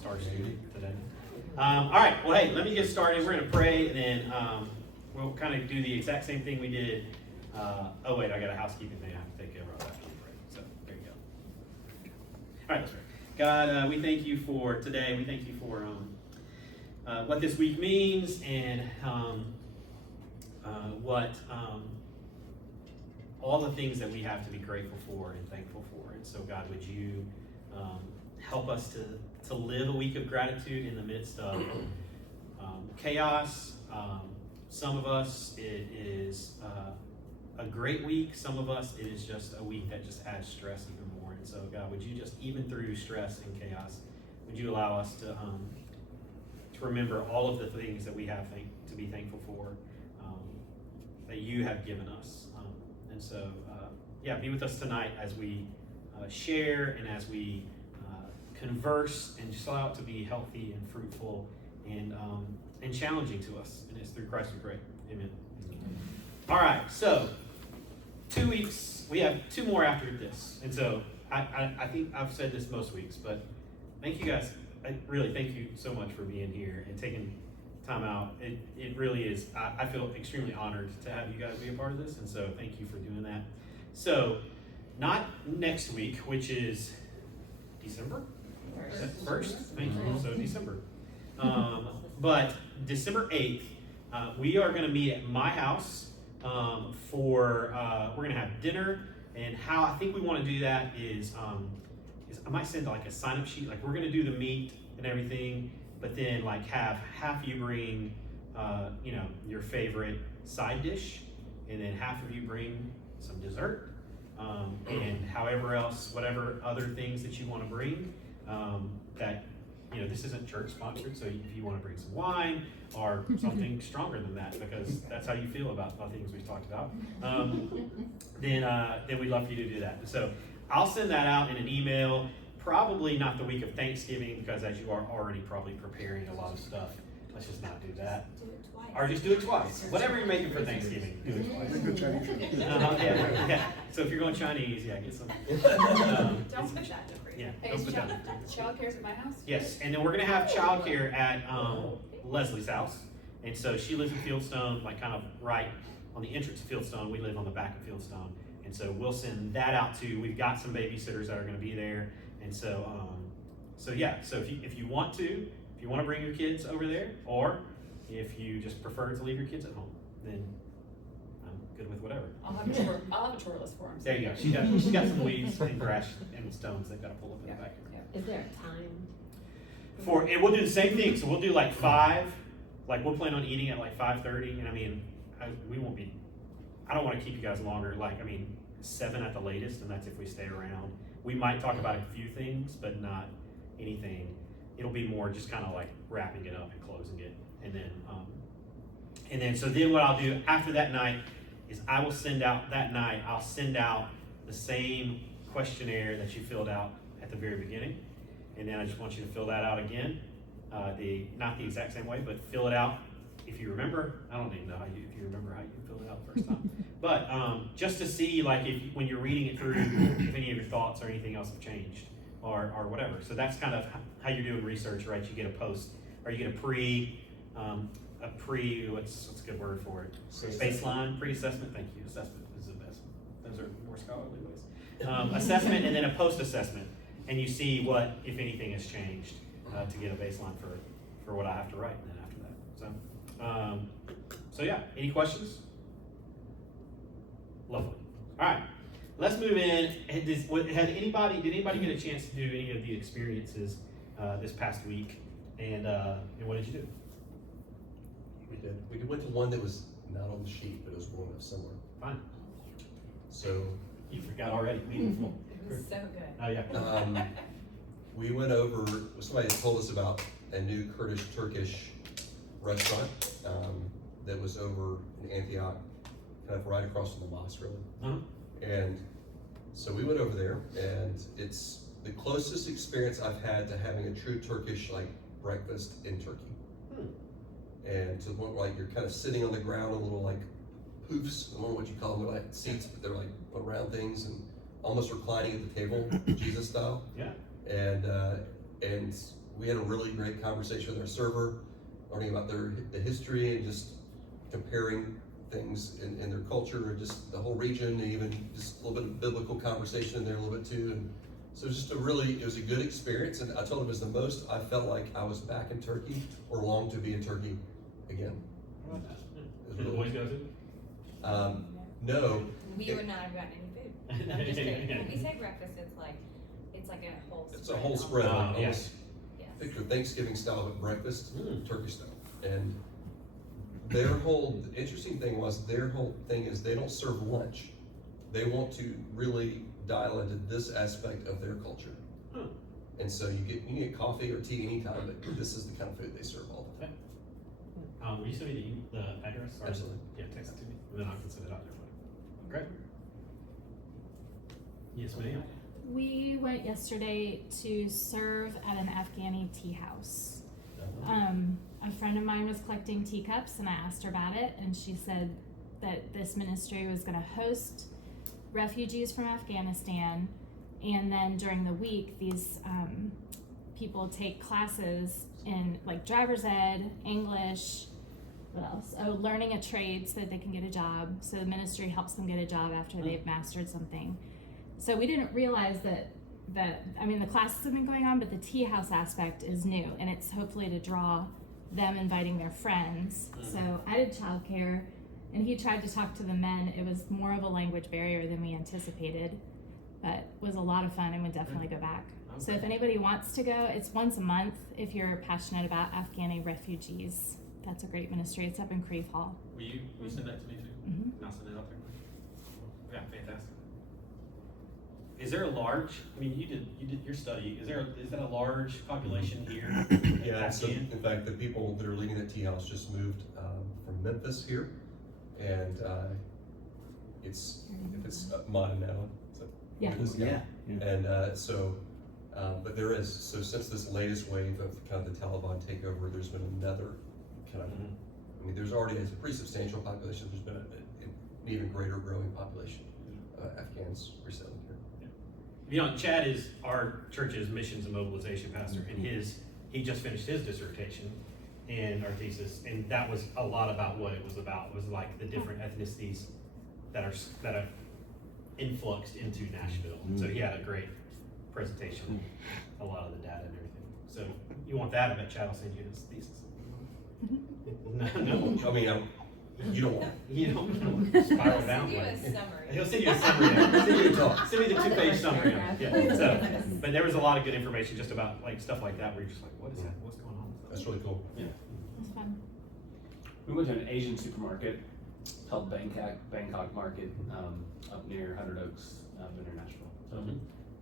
Star student today. All right, well, hey, let me get started. We're going to pray, and then we'll kind of do the exact same thing we did. Oh, wait, I got a housekeeping thing I have to take care of after we pray. So, there you go. All right, let's pray. God, we thank you for today. We thank you for what this week means and what all the things that we have to be grateful for and thankful for. And so, God, would you help us to live a week of gratitude in the midst of chaos. Some of us, it is a great week. Some of us, it is just a week that just adds stress even more. And so, God, would you just, even through stress and chaos, would you allow us to remember all of the things that we have to be thankful for, that you have given us. And so, yeah, be with us tonight as we share and as we converse, and just allow it to be healthy and fruitful and challenging to us. And it's through Christ we pray. Amen. All right, so 2 weeks, we have 2 more after this. And so I think I've said this most weeks, but thank you guys. I really thank you so much for being here and taking time out. It really is, I feel extremely honored to have you guys be a part of this. And so thank you for doing that. So not next week, which is December? First? Thank you. So December. But December 8th, we are going to meet at my house for, we're going to have dinner. And how I think we want to do that is I might send like a sign-up sheet. Like, we're going to do the meat and everything, but then like have half you bring, your favorite side dish, and then half of you bring some dessert, and however else, whatever other things that you want to bring. That, this isn't church sponsored, so if you want to bring some wine or something stronger than that, because that's how you feel about the things we've talked about, then we'd love for you to do that. So I'll send that out in an email, probably not the week of Thanksgiving, because as you are already probably preparing a lot of stuff, let's just not do that. Or just do it twice. Whatever you're making for Thanksgiving, do it twice. Yeah. So if you're going Chinese, yeah, get some. Don't put that in the Yeah, Hey, don't put that. childcare's at my house? Yes, and then we're gonna have childcare at Leslie's house, and so she lives in Fieldstone, like kind of right on the entrance of Fieldstone. We live on the back of Fieldstone, and so we'll send that out too. We've got some babysitters that are gonna be there, and so yeah. So if you want to bring your kids over there, or if you just prefer to leave your kids at home, then I'm good with whatever. I'll have a tour list for them. There you go. She's got some weeds and grass and stones they've got to pull up in the back. Is there a time? And we'll do the same thing. So we'll do like 5. Like, we'll plan on eating at like 5:30. And I mean, we won't be. I don't want to keep you guys longer. 7 at the latest, and that's if we stay around. We might talk about a few things, but not anything. It'll be more just kind of like wrapping it up and closing it, and then so then what I'll do after that night is I'll send out the same questionnaire that you filled out at the very beginning, and then I just want you to fill that out again, not the exact same way, but fill it out if you remember. I don't even know if you remember how you filled it out the first time, but just to see when you're reading it through, if any of your thoughts or anything else have changed or whatever. So that's kind of how you're doing research, right? You get a post, or you get a what's a good word for it? Baseline, pre-assessment. Thank you. Assessment is the best. Those are more scholarly ways. Assessment, and then a post-assessment, and you see what, if anything, has changed to get a baseline for what I have to write, and then after that. So yeah. Any questions? Lovely. All right. Let's move in. Did anybody get a chance to do any of the experiences this past week? And what did you do? We did. We went to one that was not on the sheet, but it was one that was similar. Fine. So You forgot already. Meaningful. It was so good. Oh yeah. we went over. Somebody told us about a new Kurdish-Turkish restaurant that was over in Antioch, kind of right across from the mosque, really. Uh-huh. And so we went over there, and it's the closest experience I've had to having a true Turkish breakfast in Turkey. And to the point where you're kind of sitting on the ground, a little poofs. I don't know what you call them. They're like seats, but they're like round things, and almost reclining at the table, Jesus style. Yeah. And we had a really great conversation with our server, learning about the history and just comparing things in their culture and just the whole region, and even just a little bit of biblical conversation in there a little bit too. And so it was a good experience. And I told him it was the most I felt like I was back in Turkey or longed to be in Turkey again. How about that? It was Did the really- boys go too? No, We would not have gotten any food. I'm just kidding. When we say breakfast, it's like a whole spread. it's a whole spread, Oh, almost yes. Yes. picture Thanksgiving style of breakfast, Mm. Turkish style. And the interesting thing was their whole thing is they don't serve lunch. They want to really dial into this aspect of their culture. Hmm. And so you can get coffee or tea anytime, but this is the kind of food they serve all the time. Will you send me the address? Or- Absolutely. Yeah, text it to me, and then I can send it out there. Great. Yes, ma'am. We went yesterday to serve at an Afghani tea house. A friend of mine was collecting teacups and I asked her about it, and she said that this ministry was going to host refugees from Afghanistan, and then during the week these people take classes in like driver's ed, English, what else? Oh, learning a trade so that they can get a job. So the ministry helps them get a job after they've mastered something. So we didn't realize that the classes have been going on, but the tea house aspect is new, and it's hopefully to draw them inviting their friends. So I did childcare, and he tried to talk to the men. It was more of a language barrier than we anticipated, but was a lot of fun and would definitely go back. So if anybody wants to go, it's once a month. If you're passionate about Afghani refugees, that's a great ministry. It's up in Creve Hall. Will you send that to me too? Mhm. And I'll send it out there. Yeah, fantastic. Is there a large? I mean, you did your study. Is that a large population here? Yeah, so Afghan? in fact, the people that are leading the tea house just moved from Memphis here, and it's Mata now. So Yeah. And but there is, so since this latest wave of kind of the Taliban takeover, there's been another kind of, I mean, there's already a pretty substantial population, there's been an even greater growing population of Afghans resettling here. You know, Chad is our church's missions and mobilization pastor, and he just finished his dissertation and our thesis, and that was a lot about what it was about. It was like the different ethnicities that are influxed into Nashville. So he had a great presentation, a lot of the data and everything. So you want that? I bet Chad will send you his thesis. No, I mean, you don't want you don't spiral down. Give like- us a summary. He'll send you a summary. Send you a talk. Send me the I'll do 2-page a summary. paragraph. Yeah. So, but there was a lot of good information just about like stuff like that, where you're just like, what is that? What's going on? that's really cool. It's fun. We went to an Asian supermarket called Bangkok Market up near Hundred Oaks near Nashville. So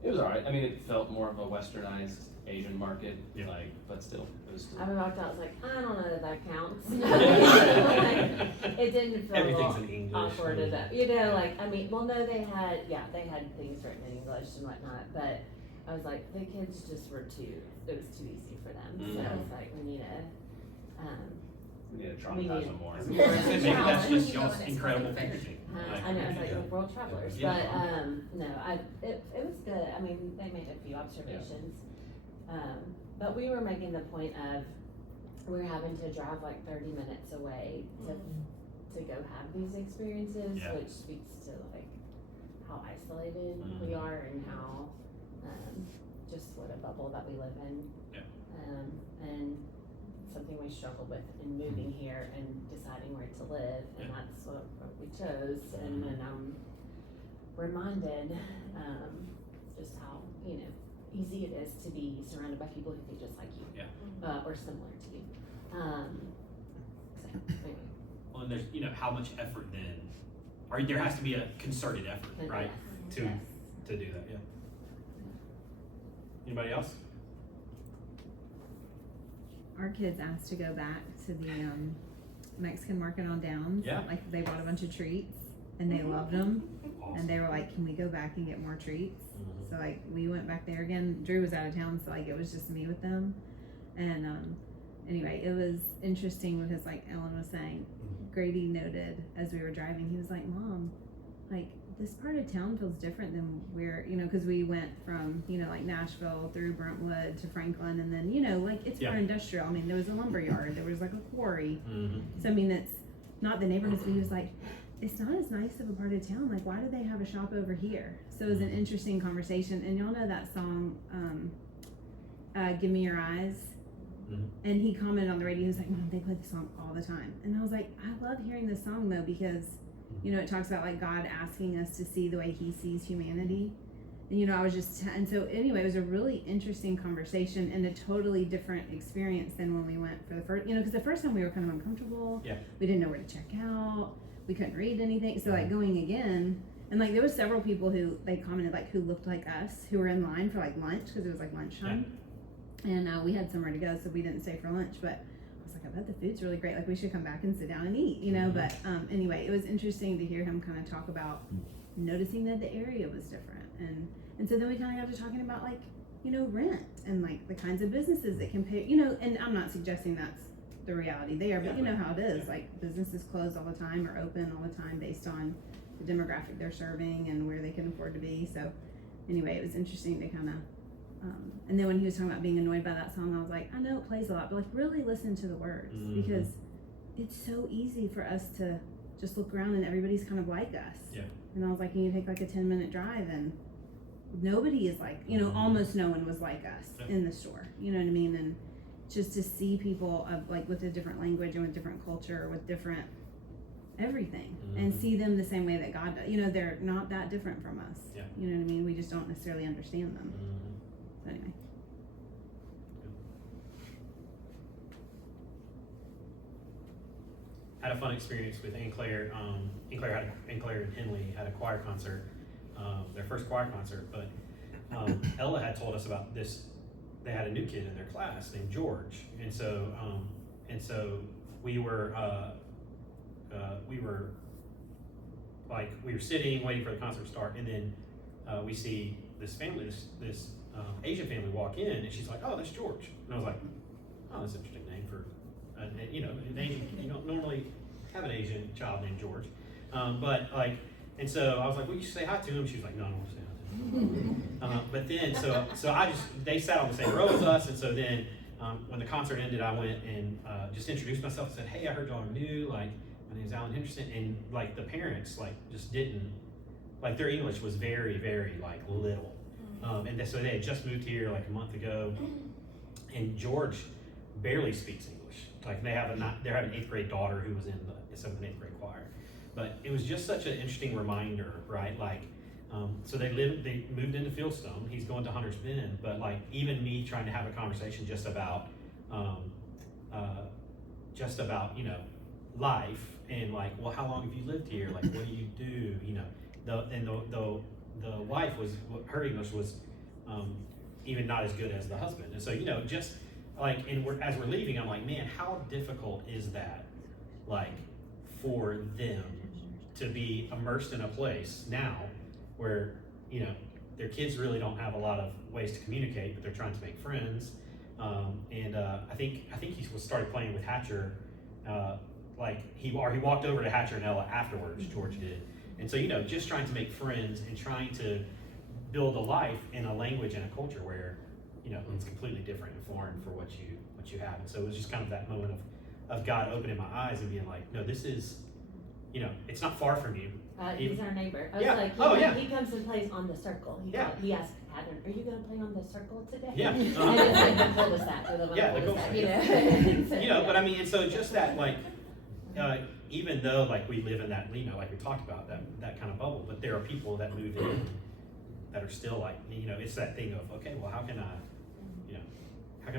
it was alright. I mean, it felt more of a westernized Asian market, Yeah. but still, it was still. I walked out, I was like, I don't know that that counts. Like, it didn't feel Everything's in English. awkward enough, like, I mean, well, no, they had things written in English and whatnot, but I was like, the kids just were it was too easy for them, so I was like, we need We need to we traumatize need- them more. Maybe that's just You know, y'all's when it's incredible fucking thinking. I know, it's like Yeah. we're world travelers, Yeah. but, no, it was good, I mean, they made a few observations. But we were making the point of, we're having to drive like 30 minutes away to go have these experiences, Yeah. which speaks to like how isolated we are and how, just what a bubble that we live in. Yeah. And something we struggle with in moving here and deciding where to live, and Yeah. that's what we chose, and then I'm reminded, just how, easy it is to be surrounded by people who think just like you. Yeah. Or similar to you. So, anyway. Well, and there's, how much effort then, or there has to be a concerted effort, And right? yes, To yes. to do that, yeah. Anybody else? Our kids asked to go back to the Mexican market on Downs. Yeah. Like they bought a bunch of treats and they loved them. And they were like, "Can we go back and get more treats?" So like we went back there again. Drew was out of town, so like it was just me with them. And anyway, it was interesting because like Ellen was saying, Grady noted as we were driving, he was like, "Mom, like this part of town feels different than where, you know, because we went from, you know, like Nashville through Brentwood to Franklin, and then, you know, like it's more industrial. I mean, there was a lumber yard, there was like a quarry. So I mean, it's not the neighborhoods, but he was like, it's not as nice of a part of town. Like, why do they have a shop over here? So it was an interesting conversation. And y'all know that song, Give Me Your Eyes? And he commented on the radio, he was like, Mom, they play this song all the time. And I was like, I love hearing this song though, because, you know, it talks about like God asking us to see the way he sees humanity. And, you know, I was just, and so anyway, it was a really interesting conversation and a totally different experience than when we went for the first, you know, because the first time we were kind of uncomfortable. Yeah. We didn't know where to check out. We couldn't read anything. So like going again, and like there was several people who, they commented like who looked like us, who were in line for like lunch, because it was like lunchtime. And we had somewhere to go, so we didn't stay for lunch, but I was like, I bet the food's really great. Like we should come back and sit down and eat, you know? But anyway, it was interesting to hear him kind of talk about noticing that the area was different. And so then we kind of got to talking about like, you know, rent and like the kinds of businesses that can pay, you know, and I'm not suggesting that's the reality there, but you know how it is. Like businesses close all the time or open all the time based on the demographic they're serving and where they can afford to be. So anyway, it was interesting to kind of, and then when he was talking about being annoyed by that song, I was like, I know it plays a lot, but like really listen to the words because it's so easy for us to just look around and everybody's kind of like us. Yeah. And I was like, you take like a 10-minute drive and nobody is like, you know, almost no one was like us in the store. You know what I mean? And just to see people of like with a different language and with different culture, with different everything, and see them the same way that God does. You know, they're not that different from us. Yeah. You know what I mean? We just don't necessarily understand them. So anyway. Had a fun experience with Ann Claire. Ann Claire and Henley had a choir concert, their first choir concert. But Ella had told us about this. They had a new kid in their class named George, and so we were sitting waiting for the concert to start, and then we see this family, this Asian family walk in, and she's like, "Oh, that's George," and I was like, "Oh, that's an interesting name for." You know, an Asian, you don't normally have an Asian child named George, but like, and so I was like, "Well, you should say hi to him." She was like, "No, I don't want to say hi to him." But then, so they sat on the same row as us, and so then when the concert ended, I went and just introduced myself and said, "Hey, I heard y'all are new. Like, my name's Alan Henderson," and like the parents like just didn't like their English was very, very like little, and so they had just moved here like a month ago, and George barely speaks English. Like they have an 8th grade daughter who was in the 7th and 8th grade choir, but it was just such an interesting reminder, right? Like, so they moved into Fieldstone. He's going to Hunter's Bend, but like even me trying to have a conversation just about you know life and like, well, how long have you lived here? Like, what do you do? You know, the wife was her English was even not as good as the husband, and so you know just. Like, and as we're leaving, I'm like, man, how difficult is that, like, for them to be immersed in a place now where, you know, their kids really don't have a lot of ways to communicate, but they're trying to make friends. I think he started playing with Hatcher, he walked over to Hatcher and Ella afterwards, George did. And so, you know, just trying to make friends and trying to build a life in a language and a culture where, you know, it's completely different and foreign for what you have. And so it was just kind of that moment of God opening my eyes and being like, no, this is, you know, it's not far from you. He's our neighbor. I was Yeah. like, he comes and plays on the circle. He asked Adam, "Are you going to play on the circle today?" Yeah. And it's like the cul-de-sac or the little Yeah, the cul-de-sac, cul-de-sac. you know. So, You know, but I mean, and so just that, like, even though like we live in that, you know, like we talked about that kind of bubble, but there are people that move in that are still like, you know, it's that thing of, okay, well, how can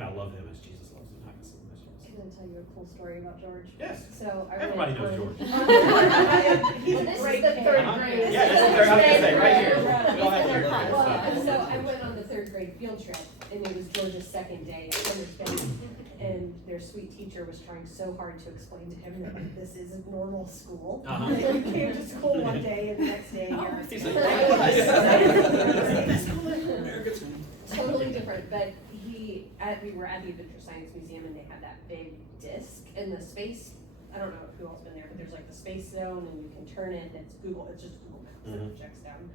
I love them as Jesus loves them? How can I love them as Jesus? Can I tell you a cool story about George? Yes. So I Everybody went knows on- George. He's Well, a this great is the kid. third Uh-huh. grade. Yeah, this is the third, I was gonna say, right here. He's We all have in our to class. agree with Well, so I went on the 3rd grade field trip, and it was George's 2nd day at Hunter's Bend, and their sweet teacher was trying so hard to explain to him that this isn't normal school. Uh-huh. That you came to school one day and the next day you're. He's Totally different, but we were at the Adventure Science Museum and they had that big disc in the space I don't know who else been there, but there's like the space zone and you can turn it and it's just Google Maps that it checks down.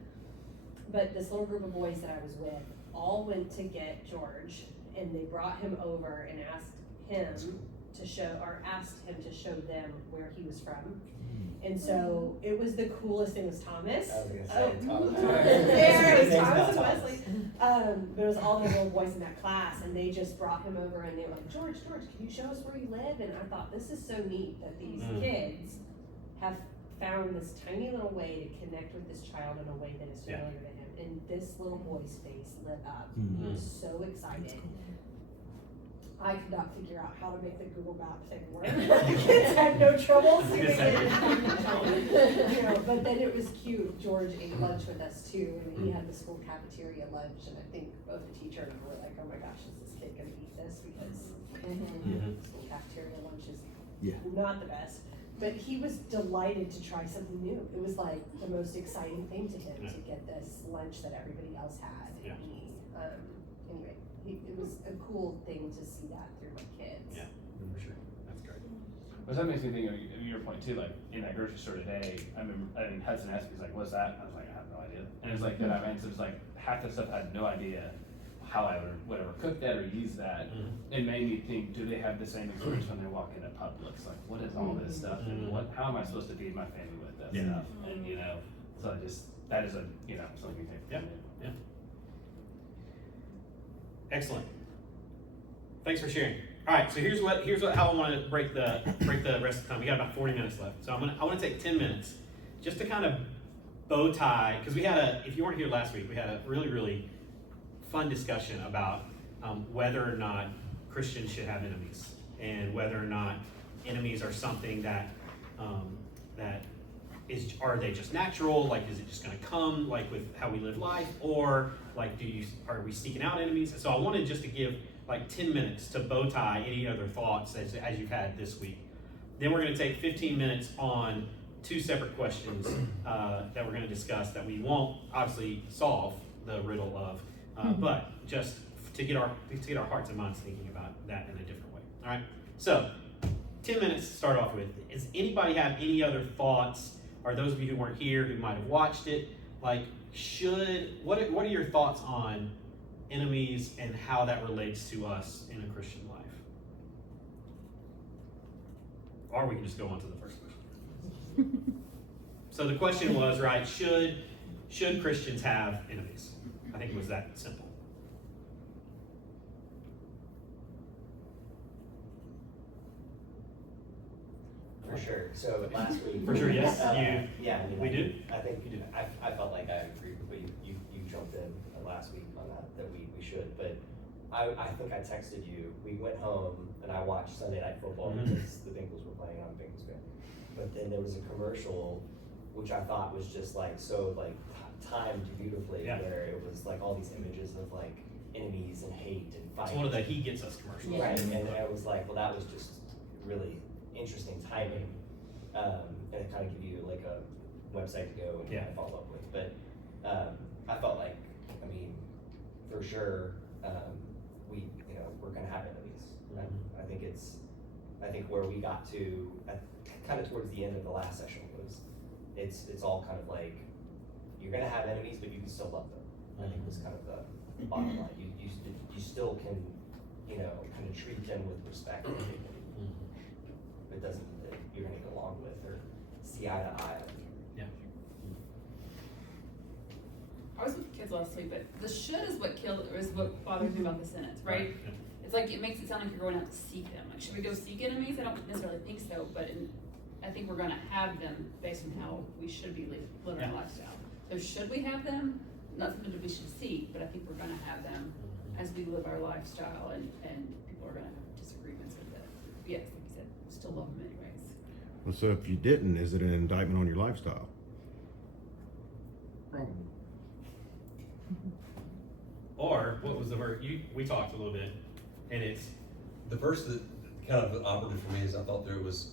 But this little group of boys that I was with all went to get George and they brought him over and asked him to show them where he was from. And so it was the coolest thing was Thomas. I was gonna say Thomas. There, it was Name's Thomas not and Thomas. Wesley. But it was all the little boys in that class and they just brought him over and they were like, George, can you show us where you live? And I thought, this is so neat that these kids have found this tiny little way to connect with this child in a way that is familiar to him. And this little boy's face lit up. He was so excited. I could not figure out how to make the Google Map thing work. The kids had no trouble seeing it. You know, but then it was cute. George ate lunch with us too, and he had the school cafeteria lunch, and I think both the teacher and I were like, oh my gosh, is this kid gonna eat this? Because school cafeteria lunch is not the best. But he was delighted to try something new. It was like the most exciting thing to him to get this lunch that everybody else had and eat. Anyway, it was a cool thing to see that through my kids. Yeah, for sure. That's great. But that makes me think of your point too, like in that grocery store today, I mean, Hudson asked me, he's like, what's that? I was like, I have no idea. And it's like that I mean, so it was like half the stuff I had no idea how I would ever cook that or use that. It made me think, do they have the same experience when they walk into Publix? Like, what is all this stuff and how am I supposed to feed my family with that stuff? And you know, so that is a, you know, something you think. Yeah. Excellent. Thanks for sharing. All right, so here's how I want to break the rest of the time. We got about 40 minutes left, so I want to take 10 minutes just to kind of bow tie, because if you weren't here last week, we had a really fun discussion about whether or not Christians should have enemies, and whether or not enemies are something that are they just natural? Like, is it just going to come like with how we live life, or like are we seeking out enemies? So I wanted just to give like 10 minutes to bow tie any other thoughts as you've had this week. Then we're going to take 15 minutes on two separate questions that we're going to discuss that we won't obviously solve the riddle of, but just to get our hearts and minds thinking about that in a different way. All right. So 10 minutes to start off with. Does anybody have any other thoughts? Or those of you who weren't here who might have watched it, like what are your thoughts on enemies and how that relates to us in a Christian life? Or we can just go on to the first question. So the question was, right, should Christians have enemies? I think it was that simple. For sure. So last week. For sure, yes. Yeah, I mean, we do. I think You do. I felt like I agreed with what you jumped in last week on that we should. But I think I texted you. We went home and I watched Sunday Night Football because the Bengals were playing. I'm a Bengals fan. But then there was a commercial which I thought was just like so like timed beautifully, where it was like all these images of like enemies and hate and fight. It's one of the He Gets Us commercials. Right, and I was like, well, that was just really interesting timing, and it kind of give you like a website to go and kind of follow up with. But I felt like, I mean, for sure, we're gonna have enemies. I think where we got to kind of towards the end of the last session was, it's all kind of like you're gonna have enemies, but you can still love them. I think was kind of the bottom line. You still can, kind of treat them with respect and dignity. It doesn't mean that you're gonna get along with or see eye to eye. I was with the kids last week, but the should is what bothers me about the sentence, right? It's like, it makes it sound like you're going out to seek them. Like, should we go seek enemies? I don't necessarily think so, but I think we're gonna have them based on how we should be living our lifestyle. So should we have them? Not something that we should seek, but I think we're gonna have them as we live our lifestyle, and people are gonna have disagreements with it. Yes, like you said, still love them anyways. Well, so if you didn't, is it an indictment on your lifestyle? Probably. Or what was the verse? We talked a little bit, and it's The verse that kind of operative for me is I thought there's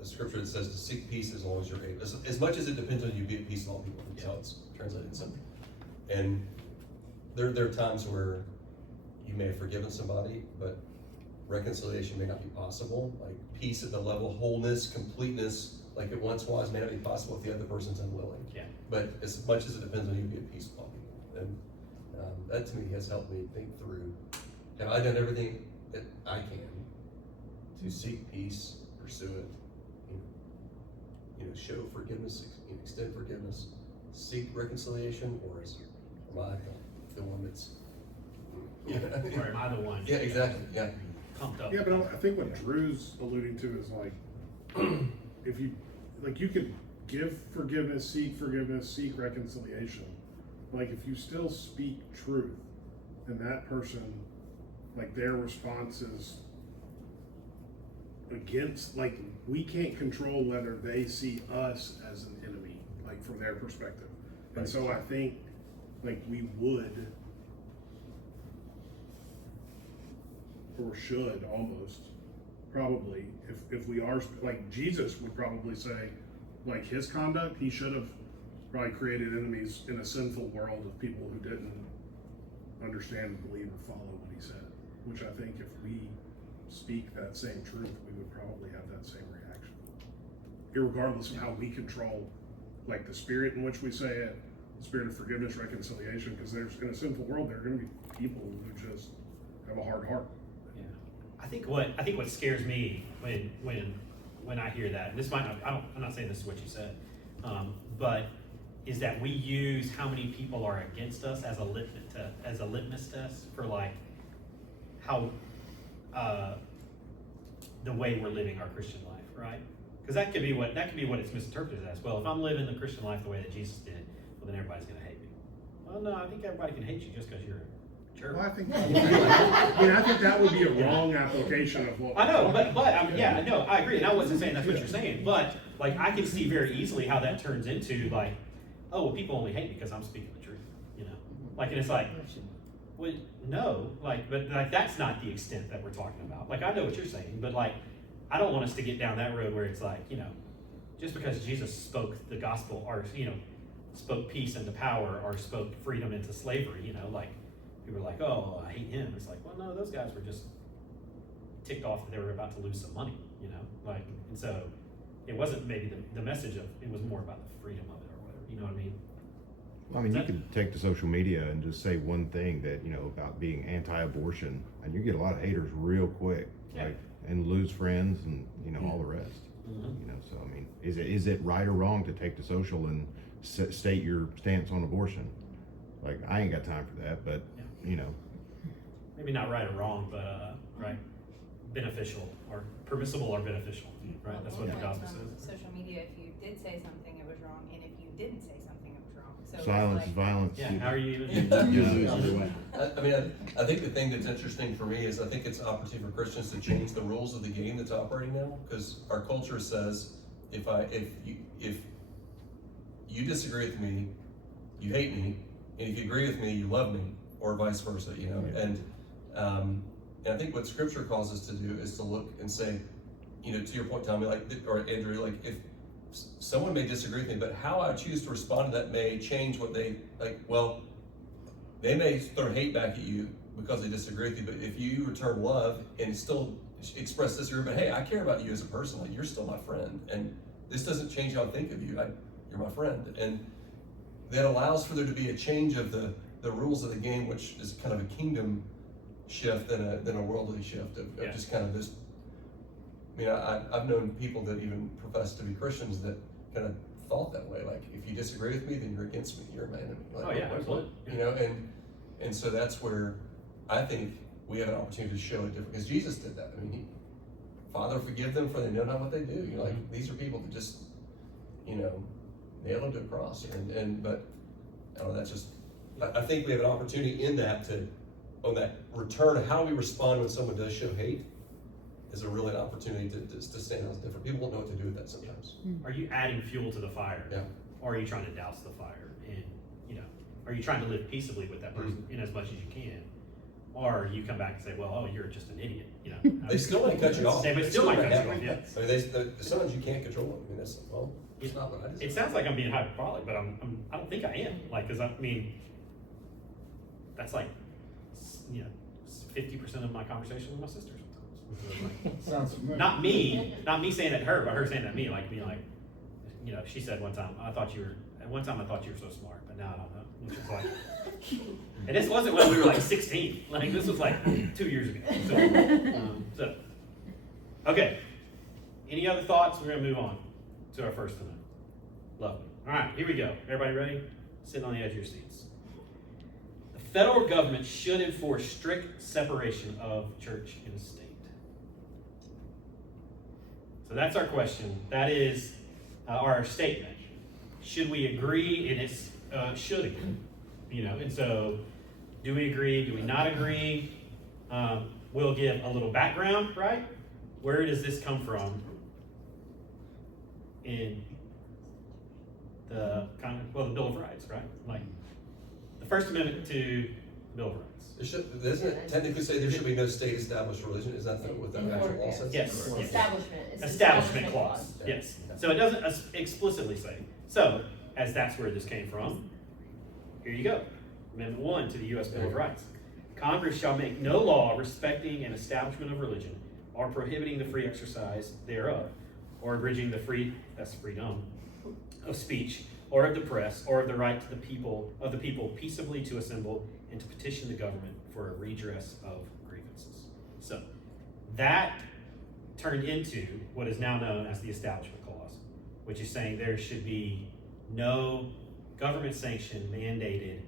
a scripture that says to seek peace as long as you're able. As much as it depends on you, be at peace with all people. That's how it's translated. So, and there are times where you may have forgiven somebody, but reconciliation may not be possible, like peace at the level, wholeness, completeness, like it once was, may not be possible if the other person's unwilling. Yeah. But as much as it depends on you, be at peace with all people. And that to me has helped me think through, have I done everything that I can to seek peace, pursue it, show forgiveness, extend forgiveness, seek reconciliation, or am I the one that's, Or am I the one? Yeah, exactly, yeah. Pumped up. Yeah, but I think what Drew's alluding to is like, if you, like, you could give forgiveness, seek reconciliation. Like, if you still speak truth, and that person, like, their response is against, like, we can't control whether they see us as an enemy, like, from their perspective. And so I think, like, we would, or should almost, probably, if we are, like, Jesus would probably say, like, his conduct, he should have probably created enemies in a sinful world of people who didn't understand, believe, or follow what he said. Which I think if we speak that same truth, we would probably have that same reaction. Irregardless of how we control, like, the spirit in which we say it, the spirit of forgiveness, reconciliation, because there's, in a sinful world, there are gonna be people who just have a hard heart. I think what scares me when I hear that, and this might not, I'm not saying this is what you said, but is that we use how many people are against us as a litmus test for, like, how the way we're living our Christian life, right? Because that could be what it's misinterpreted as. Well, if I'm living the Christian life the way that Jesus did, well, then everybody's gonna hate me. Well, no, I think everybody can hate you just because you're a jerk. Well, I think I think that would be a wrong application of what. I know, but yeah, no, I agree, and I wasn't saying that's what you're saying, but, like, I can see very easily how that turns into, like, oh, well, people only hate me because I'm speaking the truth, like, and it's like, well, no, like, but, like, that's not the extent that we're talking about. Like, I know what you're saying, but, like, I don't want us to get down that road where it's like, just because Jesus spoke the gospel, or, spoke peace into power, or spoke freedom into slavery, like, people are like, oh, I hate him. It's like, well, no, those guys were just ticked off that they were about to lose some money, like, and so it wasn't maybe the message of, it was more about the freedom of it or whatever, you know what I mean? I mean, you could take to social media and just say one thing that, about being anti-abortion, and you get a lot of haters real quick, Yeah. and lose friends and, all the rest. Mm-hmm. So, I mean, is it right or wrong to take to social and state your stance on abortion? Like, I ain't got time for that, but, Maybe not right or wrong, but, right, beneficial, or permissible or beneficial, right? That's what the gospel says. Social media, if you did say something, it was wrong, and if you didn't say something, it was wrong. So it's silence like- is violence. Yeah, how are you even? I mean, I think the thing that's interesting for me is I think it's an opportunity for Christians to change the rules of the game that's operating now, because our culture says if you disagree with me, you hate me, and if you agree with me, you love me, or vice versa, and I think what Scripture calls us to do is to look and say, to your point, Tommy, or Andrew, like, if someone may disagree with me, but how I choose to respond to that may change what they, like, well, they may throw hate back at you because they disagree with you, but if you return love and still express disagreement, hey, I care about you as a person, like, you're still my friend, and this doesn't change how I think of you, you're my friend, and that allows for there to be a change of the rules of the game, which is kind of a kingdom shift than a worldly shift of just kind of this. I mean, I've known people that even profess to be Christians that kind of thought that way. Like, if you disagree with me, then you're against me. You're my enemy. Like, Oh, yeah, absolutely. And so that's where I think we have an opportunity to show it different, because Jesus did that. I mean, Father, forgive them, for they know not what they do. Like, these are people that just, nailed him to a cross. But I don't know, that's just, I think we have an opportunity in that on that return of how we respond when someone does show hate is a really an opportunity to stand out as different. People won't know what to do with that sometimes. Are you adding fuel to the fire? Yeah. Or are you trying to douse the fire? And, are you trying to live peaceably with that person in as much as you can? Or you come back and say, well, oh, you're just an idiot, They still might cut you off. They still might cut you off, yeah. I mean, sometimes you can't control them. I mean, that's, well, it's not what I just. It sounds like I'm being hyperbolic, but I don't think I am. Like, cause I mean, that's like, 50% of my conversation with my sister sometimes. Sounds familiar. Not me saying that to her, but her saying that to me, like being like, you know, she said one time, I thought you were so smart, but now I don't know. Which is like, and this wasn't when we were like 16. Like this was like 2 years ago. So, okay. Any other thoughts? We're gonna move on to our first tonight. Lovely. All right, here we go. Everybody ready? Sitting on the edge of your seats. The federal government should enforce strict separation of church and state. So that's our question. That is our statement. Should we agree? And it's should again. You know, and so do we agree? Do we not agree? We'll give a little background, right? Where does this come from in the the Bill of Rights, right? Like the First Amendment to the Bill of Rights. Doesn't it technically say there should be no state established religion? Is that what the actual law says? Yes. Establishment. It's Establishment clause. Yes. So it doesn't explicitly say. So as that's where this came from, here you go. Amendment 1 to the U.S. Bill of Rights. Congress shall make no law respecting an establishment of religion or prohibiting the free exercise thereof, or abridging the freedom of speech, or of the press, or of the right to the people peaceably to assemble and to petition the government for a redress of grievances. So that turned into what is now known as the Establishment Clause, which is saying there should be no government-sanctioned, mandated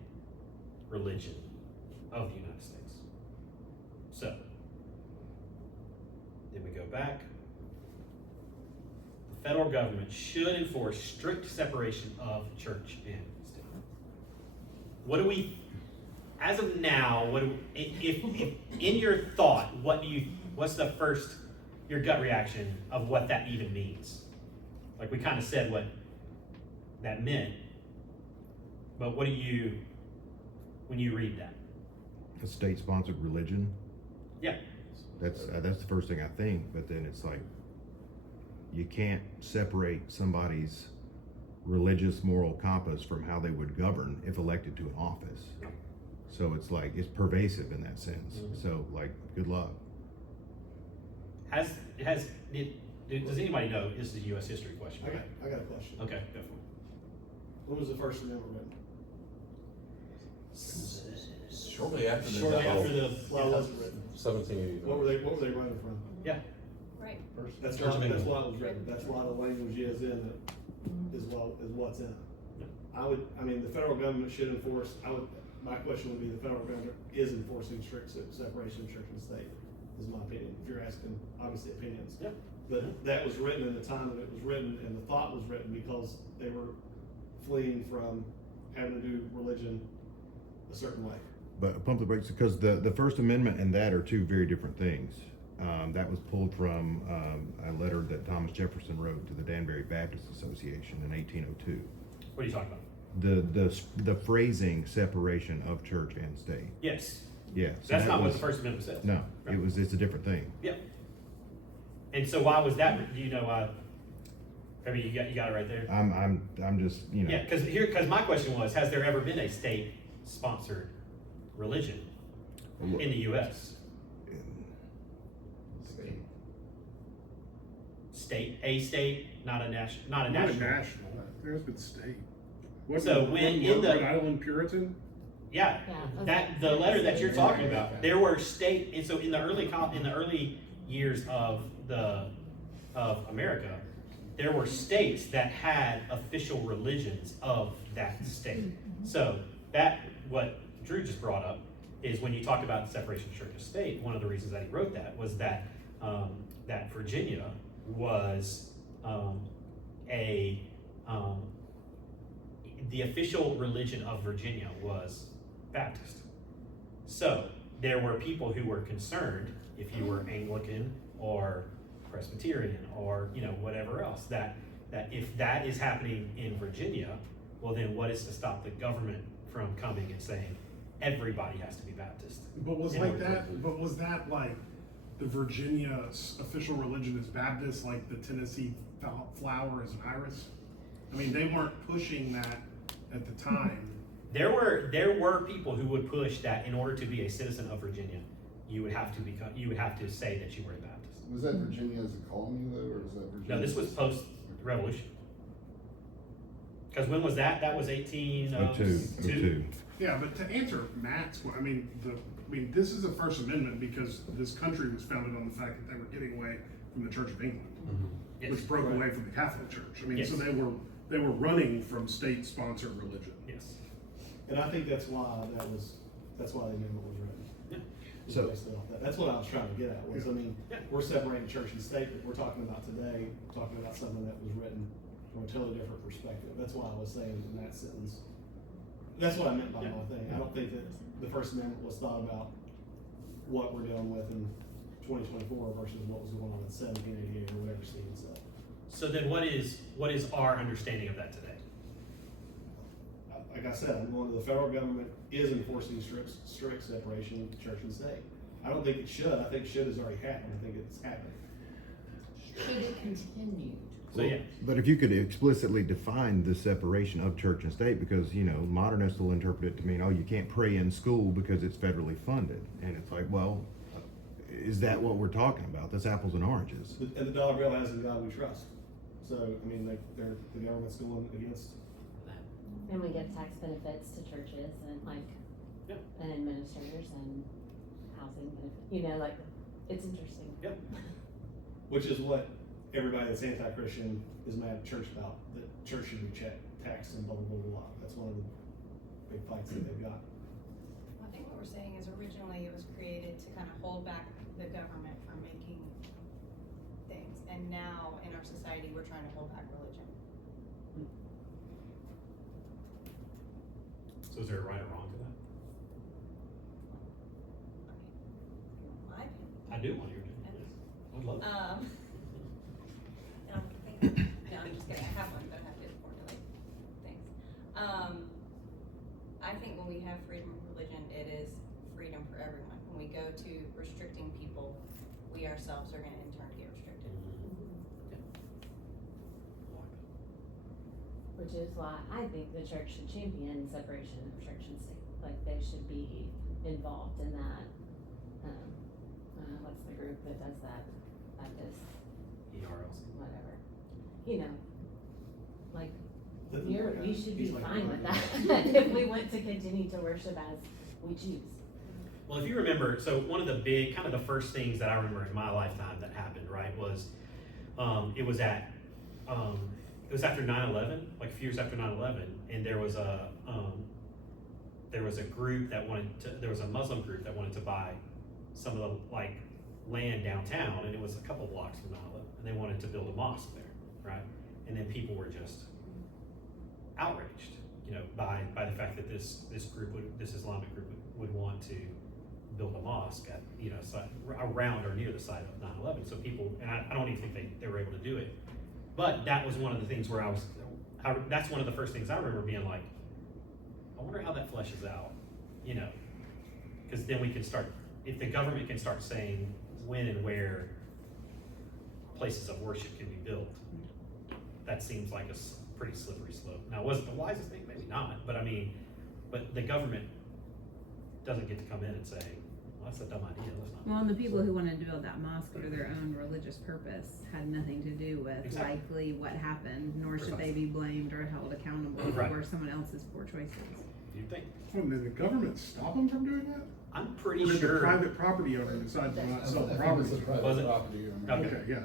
religion of the United States. So then we go back. The federal government should enforce strict separation of church and state. What do we, as of now, if in your thought, what's the first, your gut reaction of what that even means? Like we kind of said what that meant, but what do you, when you read that? A state-sponsored religion. Yeah. That's the first thing I think, but then it's like, you can't separate somebody's religious moral compass from how they would govern if elected to an office. So it's like, it's pervasive in that sense. Mm-hmm. So like, good luck. Does anybody know, this is a U.S. history question, right? I got a question. Okay, go for it. When was the First Amendment written? Shortly after the Why was it written? 1789. What were they running from? Yeah. Right. That's Church of why England. it was written. That's why the language is in it, is what's in it. The federal government should enforce, my question would be, the federal government is enforcing strict separation of church and state, is my opinion, if you're asking, obviously, opinions. Yeah. But that was written in the time that it was written, and the thought was written because they were fleeing from having to do religion a certain way. But pump the brakes, because the First Amendment and that are two very different things. That was pulled from a letter that Thomas Jefferson wrote to the Danbury Baptist Association in 1802. What are you talking about? The phrasing separation of church and state. Yes. Yeah. So that's not what the First Amendment says. No, Right. it's a different thing. Yeah. And so why was that? Do you know why? I mean, you got it right there. I'm just, you know. Yeah, because my question was, has there ever been a state-sponsored religion in the U.S.? State, not a national. Not a national. There's been state. So when in the Rhode Island Puritan. Yeah, the letter that you're talking about, there were state, and so in the early years of America, there were states that had official religions of that state. So what Drew just brought up is when you talk about the separation of church and state, one of the reasons that he wrote that was that that Virginia was the official religion of Virginia was Baptist. So there were people who were concerned, if you were Anglican or Presbyterian or whatever else, that if that is happening in Virginia, well then what is to stop the government from coming and saying everybody has to be Baptist? But was that like the Virginia's official religion is Baptist, like the Tennessee flower is an iris? I mean, they weren't pushing that at the time. There were people who would push that in order to be a citizen of Virginia, you would have to say that you were a Baptist. Was that Virginia as a colony though, or is that Virginia? No, this was post-revolution. Because when was that? That was 1802. Yeah, but to answer Matt's, this is the First Amendment because this country was founded on the fact that they were getting away from the Church of England, Yes. which broke away from the Catholic Church. Yes. So they were running from state-sponsored religion. Yes. And I think that's why the amendment was written. So- Based off that. That's what I was trying to get at, was, we're separating church and state, but we're talking about today, talking about something that was written from a totally different perspective. That's why I was saying in that sentence, that's what I meant by my thing. I don't think that the First Amendment was thought about what we're dealing with in 2024 versus what was going on in 1788 or whatever Stephen said. So then what is our understanding of that today? Like I said, I'm going to the federal government is enforcing strict separation of church and state. I don't think it should. I think should has already happened. I think it's happening. Should it continue? So yeah. But if you could explicitly define the separation of church and state, because, modernists will interpret it to mean, oh, you can't pray in school because it's federally funded. And it's like, well, is that what we're talking about? That's apples and oranges. And the dollar bill has in God we trust. So, the government's going against. And we give tax benefits to churches and and administrators and housing benefits, it's interesting. Yep. Which is what everybody that's anti-Christian is mad at church about, that church should be taxed and blah, blah, blah, blah. That's one of the big fights that they've got. I think what we're saying is originally it was created to kind of hold back the government from making things, and now in our society, we're trying to hold back religion. So is there a right or wrong to that? My opinion. I do want to hear it. I'd love it. And I'm thinking, no, I'm just kidding, I have one, but I have to formulate things. I think when we have freedom of religion, it is freedom for everyone. When we go to restricting people, we ourselves are gonna in turn get restricted. Which is why I think the church should champion separation of church and state. Like, they should be involved in that. What's the group that does that? Baptist, ERLs. whatever. The- You should be he's like, fine with that, if we want to continue to worship as we choose. Well, if you remember, so one of the big, kind of the first things that I remember in my lifetime that happened, right, was it was after 9/11, like a few years after 9/11, and there was a group that there was a Muslim group that wanted to buy some of the land downtown, and it was a couple blocks from 9/11, and they wanted to build a mosque there, right? And then people were just outraged, by the fact that this Islamic group would want to build a mosque at, around or near the site of 9/11. So people, and I don't even think they were able to do it. But that was one of the things where that's one of the first things I remember being like, I wonder how that fleshes out, because then we can start, if the government can start saying when and where places of worship can be built, that seems like a pretty slippery slope. Now, was it the wisest thing? Maybe not, but but the government doesn't get to come in and say, well, that's a dumb idea, let's not. Well, and the people who wanted to build that mosque for their own religious purpose had nothing to do with Exactly. likely what happened, nor should Precisely. they be blamed or held accountable Right. for someone else's poor choices. You think? Well, did the government stop them from doing that? I'm pretty Or did sure. the private property owner decide to not sell the property? Was it? Okay. Okay, yeah.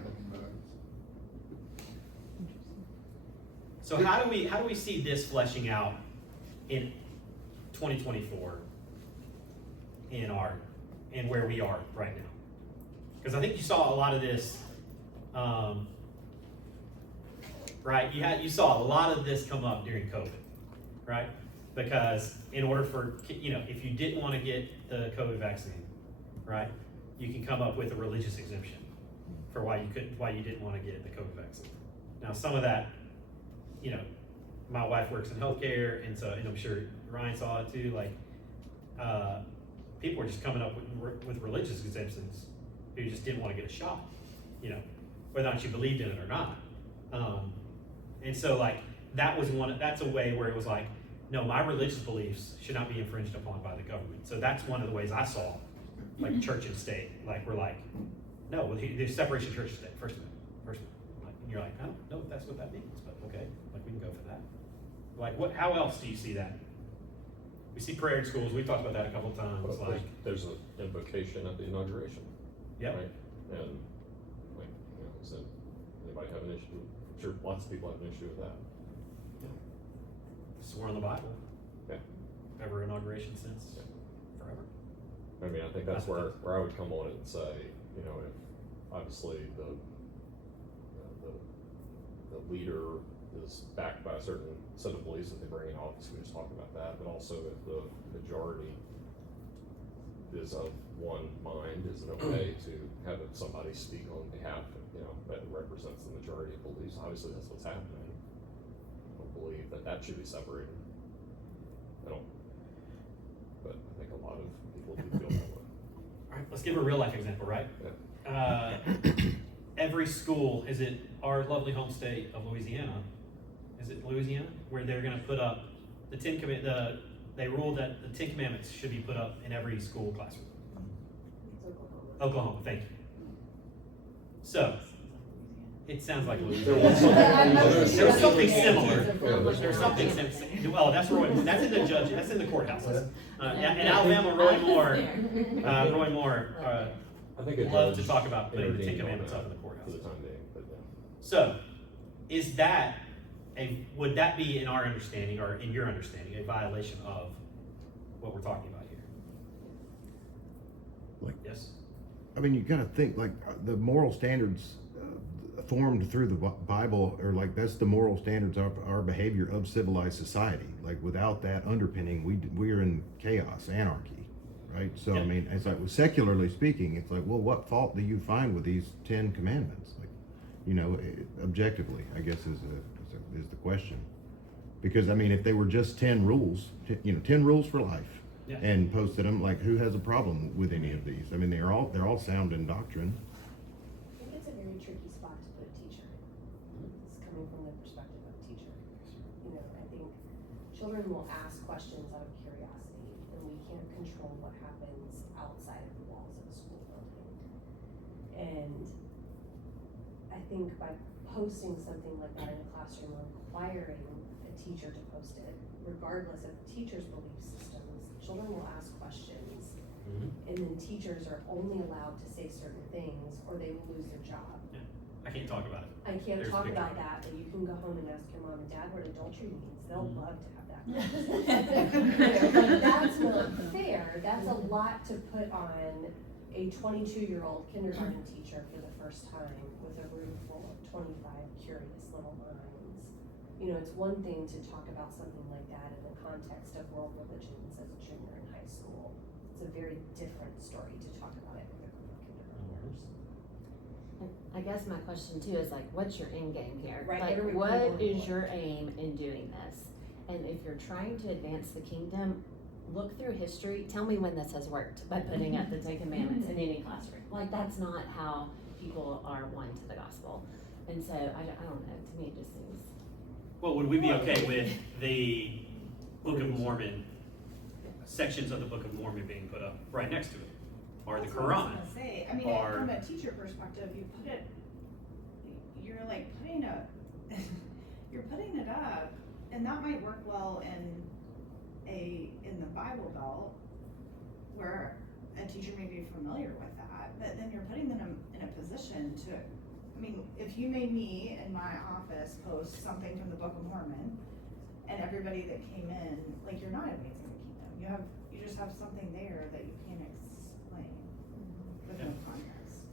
So how do we see this fleshing out in 2024 in where we are right now? Because I think you saw a lot of this, right? You saw a lot of this come up during COVID, right? Because in order for, if you didn't want to get the COVID vaccine, right, you can come up with a religious exemption for why you didn't want to get the COVID vaccine. Now, some of that, my wife works in healthcare, and I'm sure Ryan saw it too. People were just coming up with religious exemptions who just didn't want to get a shot, whether or not you believed in it or not. And so that's a way where it was like, no, my religious beliefs should not be infringed upon by the government. So that's one of the ways I saw like church and state, like we're like, no, well, there's separation of church and state, First Amendment. Like, and you're like, I don't know if that's what that means, but okay, like we can go for that. Like what, how else do you see that? We see prayer in schools, we've talked about that a couple of times, Well, like, there's an invocation at the inauguration. Yep. Right? And like, so anybody have an issue? I'm sure lots of people have an issue with that. sworn on the Bible. Yeah. Ever inauguration since forever. I mean, I think that's where I would come on it and say, if obviously the leader is backed by a certain set of beliefs that they bring in office, we just talked about that, but also if the majority is of one mind, is it okay to have somebody speak on behalf, that represents the majority of beliefs? Obviously, that's what's happening. I don't believe that should be separated. I don't, but I think a lot of people do feel that way. All right, let's give a real life example, right? Yeah. Every school, is it our lovely home state of Louisiana? Is it Louisiana? Where they're gonna put up the they ruled that the 10 Commandments should be put up in every school classroom. Oklahoma, thank you. So, it sounds like Louisiana. There was something similar. There's something similar. Well, that's in the judge, that's in the courthouses. In Alabama, Roy Moore, I think it loved to talk about putting the 10 Commandments up in the courthouse. For the time being, but yeah. So, would that be in our understanding, or in your understanding, a violation of what we're talking about here? Like, yes? I mean, you gotta think, like, the moral standards formed through the Bible, or like, that's the moral standards of our behavior of civilized society. Like, without that underpinning, we are in chaos, anarchy, right? So, I mean, it's like, secularly speaking, it's like, well, what fault do you find with these 10 commandments? Like, objectively, I guess is the question. Because, I mean, if they were just 10 rules, 10 rules for life, and posted them, like, who has a problem with any of these? I mean, they're all sound in doctrine. I think it's a very tricky spot to put a teacher. It's coming from the perspective of a teacher. I think children will ask questions out of curiosity, and we can't control what happens outside of the walls of a school building. And I think by posting something like that in a classroom or requiring a teacher to post it, regardless of the teacher's belief systems, children will ask questions, and then teachers are only allowed to say certain things, or they will lose their job. I can't talk about it. I can't There's talk a big about trouble. that, but you can go home and ask your mom and dad what adultery means. They'll love to have that conversation. But that's not fair. That's a lot to put on a 22-year-old kindergarten teacher for the first time with a room full of 25 curious little minds. It's one thing to talk about something like that in the context of world religions as a junior in high school. It's a very different story to talk about it with a group of kindergartners. I guess my question too is like, what's your end game here? Right, Like, what are we what going is for? your aim in doing this? And if you're trying to advance the kingdom, look through history. Tell me when this has worked by putting up the 10 Commandments in any classroom. Like, that's not how people are won to the gospel. And so I don't know. To me, it just seems. Well, would we be okay with the Book of Mormon, sections of the Book of Mormon being put up right next to it? Or the That's what I was Quran? gonna say. I mean, Or- from a teacher perspective, you're like you're putting it up, and that might work well in the Bible Belt, where a teacher may be familiar with that, but then you're putting them in a position to, I mean, if you made me in my office post something from the Book of Mormon, and everybody that came in, like, you're not advancing the kingdom. You just have something there that you can't explain with no context.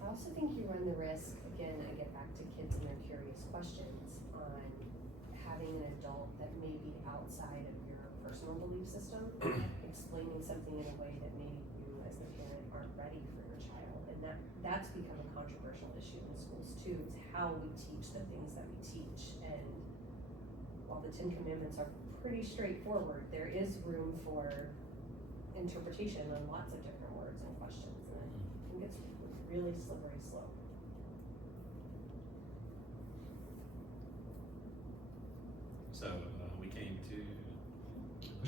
I also think you run the risk, again, I get back to kids and their curious questions, on having an adult that may be outside of your personal belief system, explaining something in a way that maybe you as the parent aren't ready for your child. And that's become a controversial issue in schools too, is how we teach the things that we teach. And while the 10 Commandments are pretty straightforward, there is room for interpretation on lots of different words and questions. And I think it's really slippery slope. So we came to.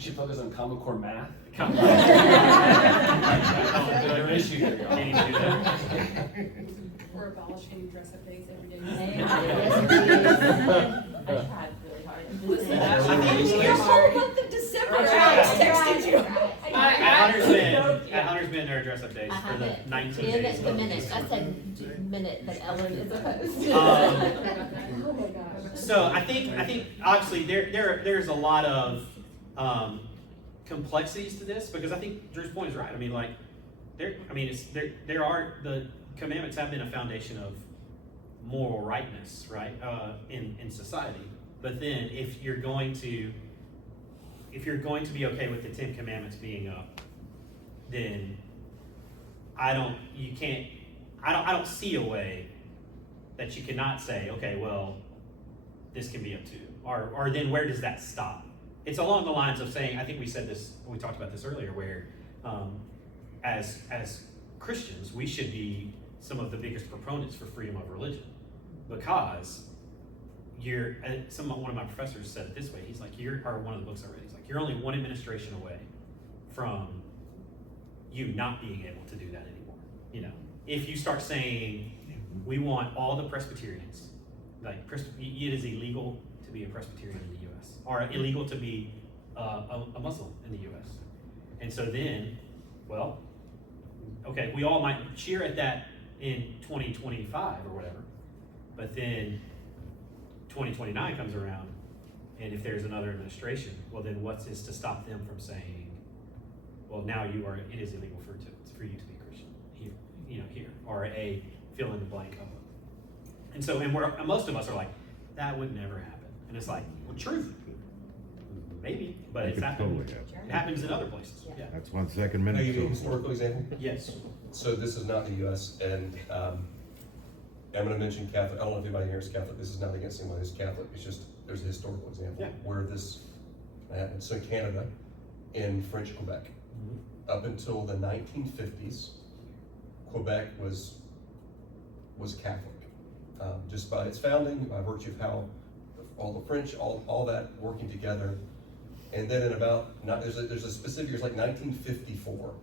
We should focus on Common Core math. Come Bit of an issue here, y'all. Can you do that? We're abolishing dress-up days every day. I tried really hard. Listen, I think Your here's- whole month of December, Right, I texted you. At Hunter's Bend, there are dress-up days I for have the it 19 in days. the of minute. December. I said minute, but Ellen is opposed. Oh my gosh. So I think obviously there's a lot of complexities to this, because I think Drew's point is right. I mean, like the commandments have been a foundation of moral rightness, right, in society. But then if you're going to be okay with the 10 Commandments being up, then I don't see a way that you cannot say, okay, well, this can be up to, or then where does that stop? It's along the lines of saying, I think we talked about this earlier, where as Christians, we should be some of the biggest proponents for freedom of religion, because one of my professors said it this way. He's like, or one of the books I read, he's like, you're only one administration away from you not being able to do that anymore. You know, if you start saying, we want all the Presbyterians, like it is illegal to be a Presbyterian in the U.S. or illegal to be a Muslim in the U.S. And so then, well, okay, we all might cheer at that in 2025 or whatever, but then 2029 comes around, and if there's another administration, well, then what is to stop them from saying, well, now it is illegal for you to be Christian here, or a fill in the blank of it. And so, and most of us are like, that would never happen. And it's like, well, true, maybe, but It it's could happened. totally happen. It happens in other places. Yeah. That's why the second Can I minute. give you a historical example? Yes. So this is not the U.S. and I'm going to mention Catholic. I don't know if anybody here is Catholic. This is not against anyone who's Catholic. It's just there's a historical example where this happened. So Canada, in French Quebec, up until the 1950s, Quebec was Catholic, just by its founding, by virtue of how all the French, all that working together. And then in there's a specific year, it's like 1954.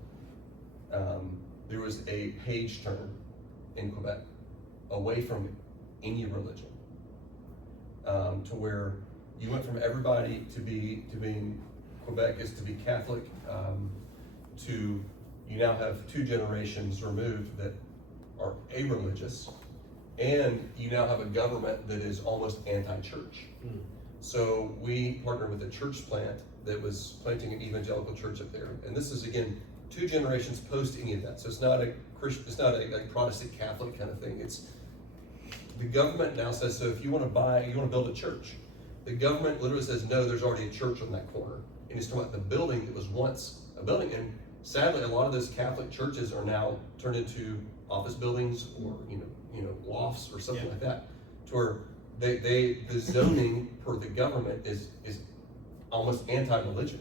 There was a page turn in Quebec away from any religion, to where you went from everybody to being Quebec is to be Catholic, to you now have 2 generations removed that are a-religious, and you now have a government that is almost anti-church. So we partnered with a church plant that was planting an evangelical church up there, and this is again 2 generations post any of that. So it's not a Christian, it's not a Protestant Catholic kind of thing. It's the government now says, so if you want to build a church, the government literally says, no, there's already a church on that corner, and it's talking about the building that was once a building. And sadly, a lot of those Catholic churches are now turned into office buildings or lofts or something like that, to where the zoning per the government is almost anti-religion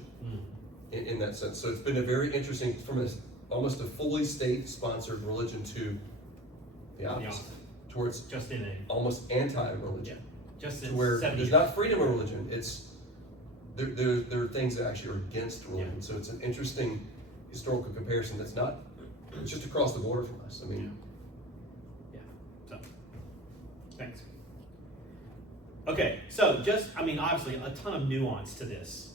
in that sense. So it's been a very interesting, from almost a fully state-sponsored religion to the opposite, towards just in almost anti-religion. Just to in where 70 there's years. not freedom of religion. It's there are things that actually are against religion. So it's an interesting historical comparison. It's just across the border from us. I mean. So, thanks. Okay, so obviously a ton of nuance to this,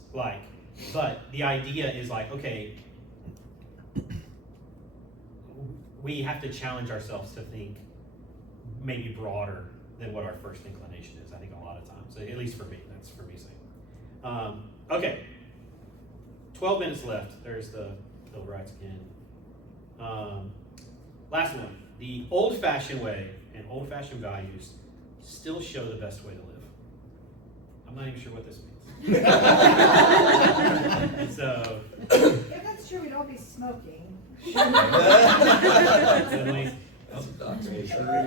but the idea is okay, we have to challenge ourselves to think maybe broader than what our first inclination is, I think, a lot of times, at least for me, that's for me saying. Okay, 12 minutes left, there's the Bill of Rights again. Last one, the old-fashioned way and old-fashioned values still show the best way to live. I'm not even sure what this means. So, If that's true, we'd all be smoking.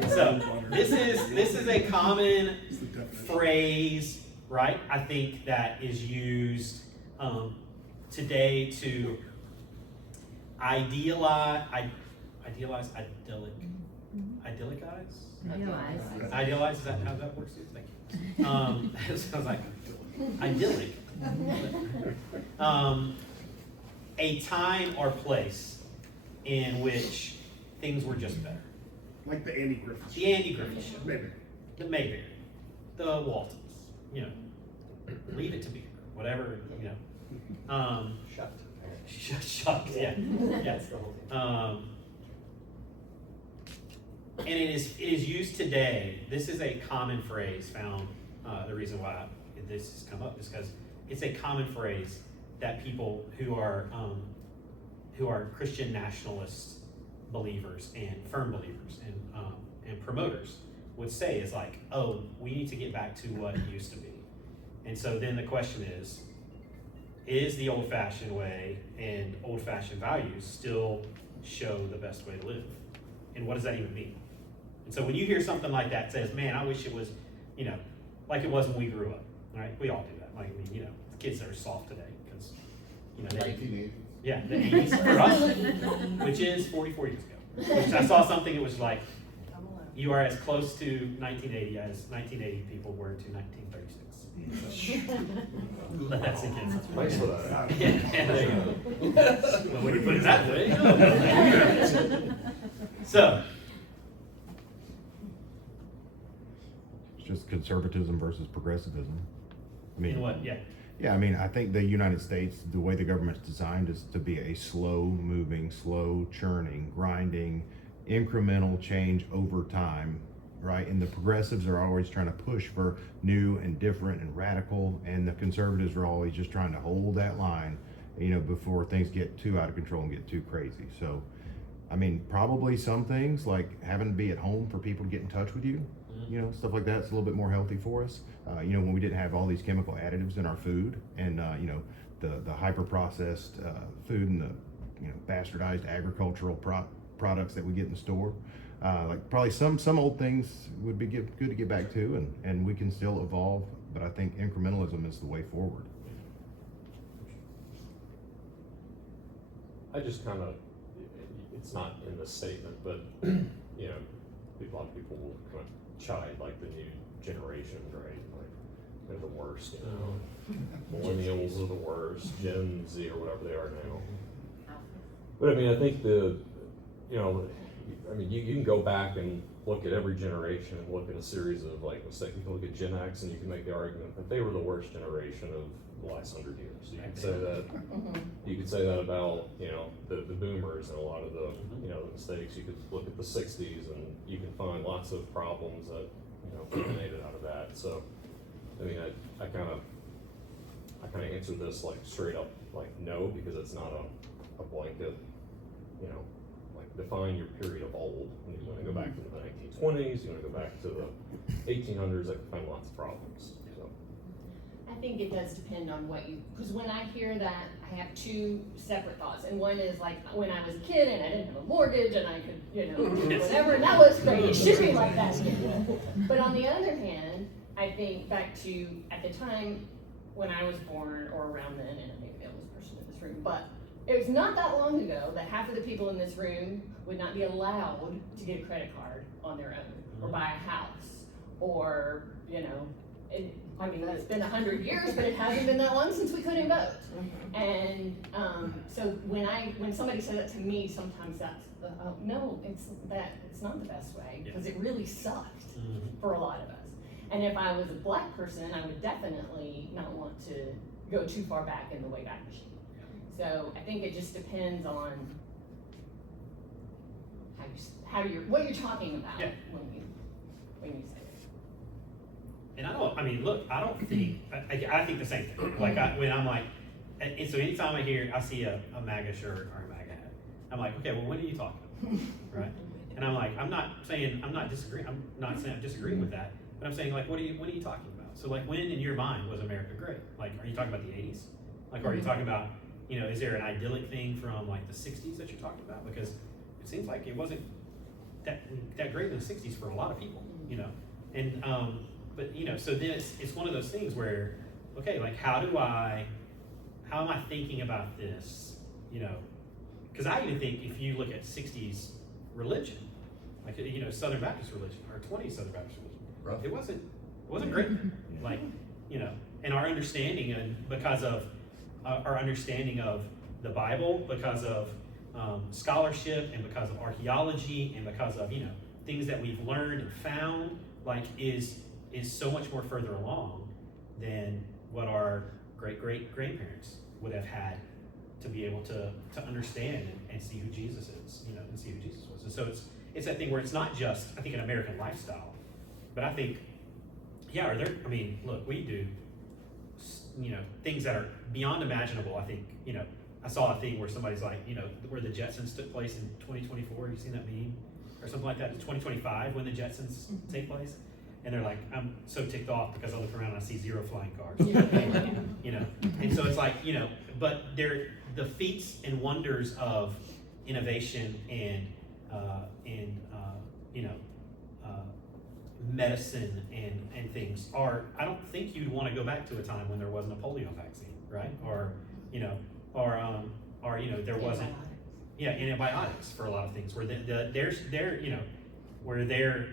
so this is a common phrase, right? I think that is used today to idealize idyllic. idyllic eyes? Idealize. Idealize, is that how that works? Thank you. It sounds like idyllic. A time or place in which things were just better. Like the Andy Griffith Show. The Andy Griffith Show. Maybe. The Mayberry. The Waltons. You know, Leave It to Beaver. Whatever, you know. Shucked. Shucks, yeah. Yeah. That's the whole thing. And it is used today. This is a common phrase found. The reason why this has come up is because it's a common phrase that people who are Christian nationalist believers and firm believers and promoters would say is like, oh, we need to get back to what it used to be. And so then the question is the old-fashioned way and old-fashioned values still show the best way to live? And what does that even mean? And so when you hear something like that says, man, I wish it was, you know, like it was when we grew up, right? We all do that. Like, I mean, you know, the kids are soft today because, you know, they, 1980. yeah, the 80s for us, which is 44 years ago. Which I saw something, it was like, you are as close to 1980 as 1980 people were to 1936. Let that sink in. Thanks for that. Yeah, there you go. Well, when you put it that way, no. So, It's just conservatism versus progressivism. I mean, in what? Yeah. Yeah, I mean, I think the United States, the way the government's designed is to be a slow moving, slow churning, grinding, incremental change over time, right? And the progressives are always trying to push for new and different and radical, and the conservatives are always just trying to hold that line, you know, before things get too out of control and get too crazy. So, I mean, probably some things like having to be at home for people to get in touch with you, you know, stuff like that's a little bit more healthy for us. You know, when we didn't have all these chemical additives in our food and, you know, the hyper processed food and the, you know, bastardized agricultural products that we get in the store. Like probably some old things would be good to get back to, and we can still evolve, but I think incrementalism is the way forward. I just kind of, it's not in the statement, but, you know, a lot of people will kind of chide like the new generations, right? Like, they're the worst, you know. Millennials are the worst, Gen Z or whatever they are now. But I mean, I think you can go back and look at every generation and look at a series of like, let's say you can look at Gen X and you can make the argument that they were the worst generation of the last 100 years. You could say that. You could say that about, you know, the boomers and a lot of the, you know, the mistakes. You could look at the 60s and you can find lots of problems that, you know, emanated out of that. So, I mean, I kind of answered this like straight up, like no, because it's not a blanket, you know, like define your period of old. You want to go back to the 1920s, you want to go back to the 1800s, I can find lots of problems. So. I think it does depend on what you, because when I hear that, I have two separate thoughts. And one is like when I was a kid and I didn't have a mortgage and I could, you know, do whatever, and that was great. It should be like that. But on the other hand, I think back to at the time when I was born or around then, and maybe the oldest person in this room, but it was not that long ago that half of the people in this room would not be allowed to get a credit card on their own or buy a house or, you know, I mean, it's been 100 years, but it hasn't been that long since we couldn't vote. And so when somebody said that to me, sometimes that's no, it's not the best way because it really sucked for a lot of us. And if I was a black person, I would definitely not want to go too far back in the Wayback Machine. So I think it just depends on what you're talking about when you say it. And I don't think, I think the same thing. Like when I'm like, and so anytime I see a MAGA shirt or a MAGA hat, I'm like, okay, well, when are you talking about? Right? And I'm like, I'm not saying I'm disagreeing with that, but I'm saying like, what are you talking about? So like, when in your mind was America great? Like, are you talking about the 80s? Like, are you talking about, you know, is there an idyllic thing from like the 60s that you're talking about? Because it seems like it wasn't that great in the 60s for a lot of people, you know? And, but you know, so then it's one of those things where, okay, like how am I thinking about this, you know? Because I even think if you look at 60s religion, like, you know, Southern Baptist religion, or 20 Southern Baptist religion. Rough. It wasn't great. Like, you know, and our understanding, and because of our understanding of the Bible, because of scholarship, and because of archaeology, and because of, you know, things that we've learned and found, like, is so much more further along than what our great-great-grandparents would have had to be able to understand and see who Jesus is, you know, and see who Jesus was. And so it's that thing where it's not just, I think, an American lifestyle, but I think, yeah, look, we do, you know, things that are beyond imaginable. I think, you know, I saw a thing where somebody's like, you know, where the Jetsons took place in 2024. You seen that meme? Or something like that, in 2025 when the Jetsons take place. And they're like, I'm so ticked off because I look around and I see 0 flying cars. You know, and so it's like, you know, but they're the feats and wonders of innovation and you know, medicine and things are, I don't think you'd want to go back to a time when there wasn't a polio vaccine, right? Or, you know, you know, there wasn't, antibiotics for a lot of things, where you know, where they're,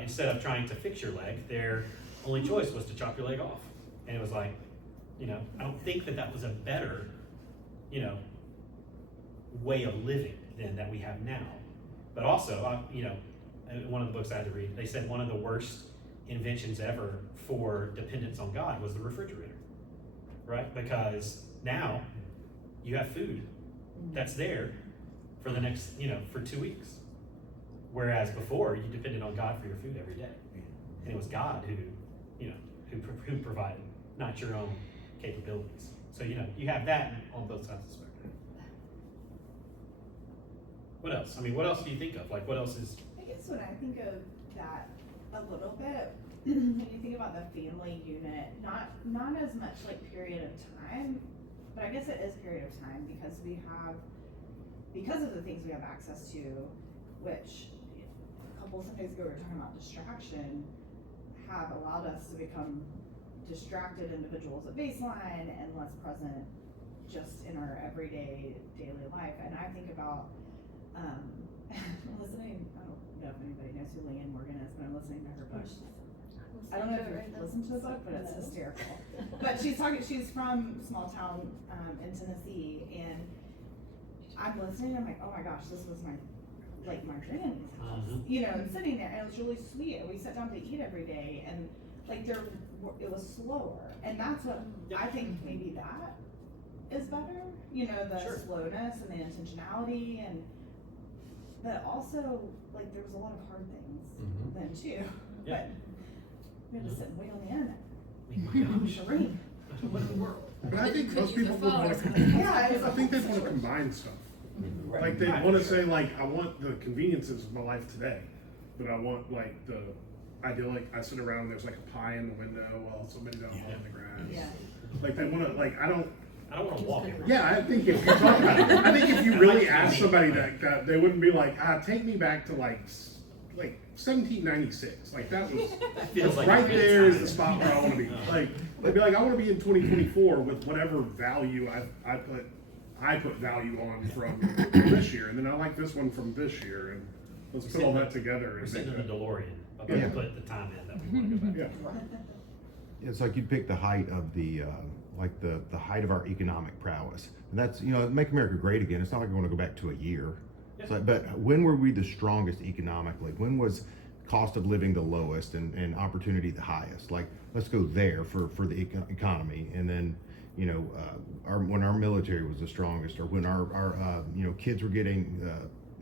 instead of trying to fix your leg, their only choice was to chop your leg off. And it was like, you know, I don't think that was a better, you know, way of living than that we have now. But also, you know, one of the books I had to read, they said one of the worst inventions ever for dependence on God was the refrigerator, right? Because now you have food that's there for the next, you know, for 2 weeks. Whereas before, you depended on God for your food every day. And it was God who, you know, who provided, not your own capabilities. So, you know, you have that on both sides of the spectrum. What else? I mean, what else do you think of? Like, what else is... I guess when I think of that a little bit, when you think about the family unit, not as much like period of time, but I guess it is period of time because of the things we have access to, which a couple of Sundays ago we were talking about distraction, have allowed us to become distracted individuals at baseline and less present just in our everyday daily life. And I think about listening, I don't know if anybody knows who Leanne Morgan is, but I'm listening to her book. I don't know if you've listened to the book, but it's hysterical. But she's from small town in Tennessee, and I'm listening, I'm like, oh my gosh, this was my family's house, you know, and sitting there, and it was really sweet, and we sat down to eat every day, and like it was slower, and that's what I think maybe that is better, you know, the slowness and the intentionality, and but also like there was a lot of hard things then too, but we had to sit and wait on the internet. Shereen. What in the world? But I think most people would want to. I think they want to combine stuff. Like they want to say, like, I want the conveniences of my life today, but I want like the idyllic. I sit around, there's like a pie in the window while somebody down on the grass. Yeah. Like they want to, like I don't want to walk everywhere. Yeah, I think if you talk about it, I think if you really ask somebody that they wouldn't be like, take me back to like 1796. Like that was like right there is the spot where I want to be. Like they'd be like, I want to be in 2024 with whatever value I put value on from this year, and then I like this one from this year, and let's put all that together. We're sitting in the DeLorean, but we put the time in that we want to go back. It's like you'd pick the height of the height of our economic prowess, and that's, you know, Make America Great Again. It's not like we want to go back to a year. It's like, but when were we the strongest economically? When was cost of living the lowest and opportunity the highest? Like, let's go there for the economy, and then, you know, when our military was the strongest, or when our you know, kids were getting,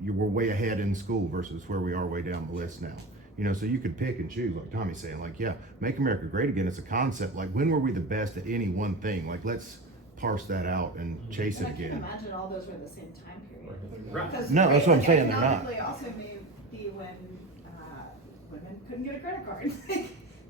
you were way ahead in school versus where we are way down the list now. You know, so you could pick and choose, like Tommy's saying, like, yeah, Make America Great Again is a concept. Like, when were we the best at any one thing? Like, let's parse that out and chase it I again. can't imagine all those were the same time period. Right. No, that's what I'm saying, they're not. Economically also may be when women couldn't get a credit card.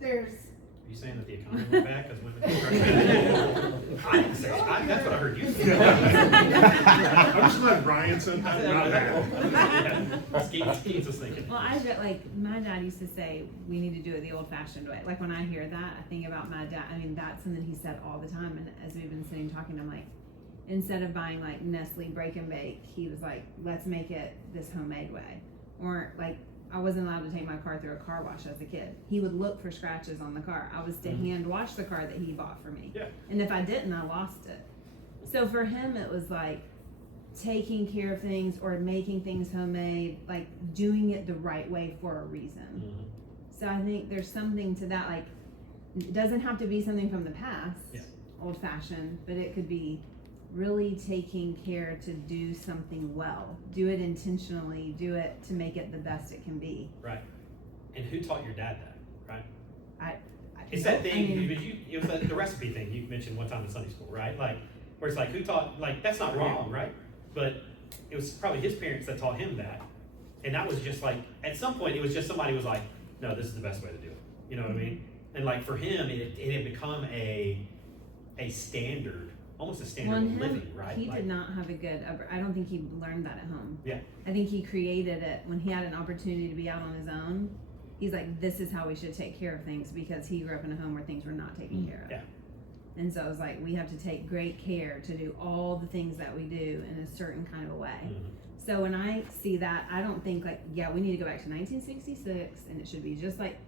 There's. Are you saying that the economy went back because women couldn't credit? I didn't say that. That's what I heard you say. I'm just glad Brian said that. Not that. Skeets was thinking. Well, I bet, like, my dad used to say, we need to do it the old-fashioned way. Like, when I hear that, I think about my dad. I mean, that's something he said all the time. And as we've been sitting talking, I'm like, instead of buying, like, Nestle Break and Bake, he was like, let's make it this homemade way. Or, like, I wasn't allowed to take my car through a car wash as a kid. He would look for scratches on the car. I was to hand wash the car that he bought for me. Yeah. And if I didn't, I lost it. So for him, it was like taking care of things or making things homemade, like doing it the right way for a reason. So I think there's something to that, like, it doesn't have to be something from the past, Yeah. old fashioned, but it could be really taking care to do something well. Do it intentionally, do it to make it the best it can be. Right. And who taught your dad that, right? It's I that thing, mean- it was the recipe thing you mentioned one time in Sunday school, right? Like, where it's like, who taught, like, that's not wrong, right? But it was probably his parents that taught him that. And that was just like, at some point, it was just somebody was like, no, this is the best way to do it. You know what I mean? And like, for him, it had become a standard, almost a standard Well, of him, living, right? he Like, did not have a good, I don't think he learned that at home. Yeah. I think he created it when he had an opportunity to be out on his own. He's like, this is how we should take care of things, because he grew up in a home where things were not taken care of. Yeah. And so it was like, we have to take great care to do all the things that we do in a certain kind of a way. So when I see that, I don't think like, yeah, we need to go back to 1966 and it should be just like,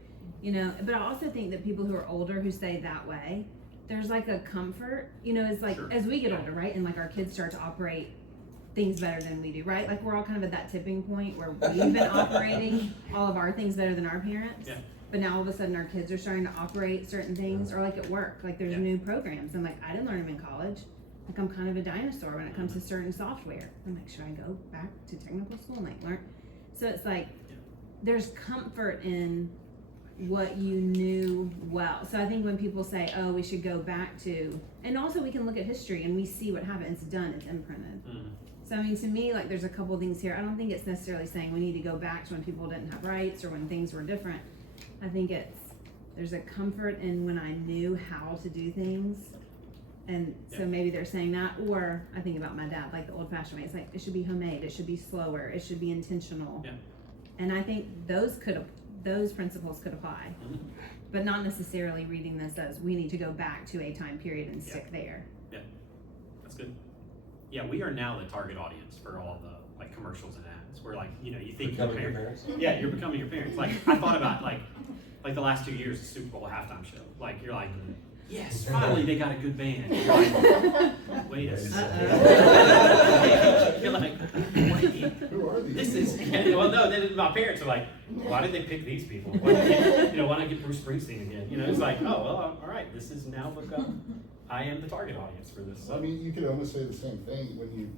you know, but I also think that people who are older who say that way, there's like a comfort, you know, it's like, as we get older, right? And like our kids start to operate things better than we do, right? Like we're all kind of at that tipping point where we've been operating all of our things better than our parents. Yeah. But now all of a sudden our kids are starting to operate certain things, or like at work, like there's new programs. I'm like, I didn't learn them in college. Like I'm kind of a dinosaur when it comes to certain software. I'm like, should I go back to technical school and like learn? So it's like, there's comfort in what you knew well. So I think when people say, oh, we should go back to, and also we can look at history and we see what happened. It's done, it's imprinted. So I mean, to me, like there's a couple things here. I don't think it's necessarily saying we need to go back to when people didn't have rights or when things were different. I think there's a comfort in when I knew how to do things. And so maybe they're saying that, or I think about my dad, like the old fashioned way. It's like, it should be homemade, it should be slower, it should be intentional. Yeah. And I think those principles could apply, but not necessarily reading this as we need to go back to a time period and stick there. Yeah, that's good. Yeah, we are now the target audience for all the like commercials and ads. Where like, you know, you think Becoming your parents? Yeah, you're becoming your parents. Like I thought about like the last 2 years, the Super Bowl halftime show. Like you're like, yes, finally they got a good band. And you're like, wait a second. You're like, wait, Who are these? this is well, no. Then my parents are like, why did they pick these people? Why not get Bruce Springsteen again? You know, it's like, oh well, all right, this is now become. I am the target audience for this. I mean, you could almost say the same thing when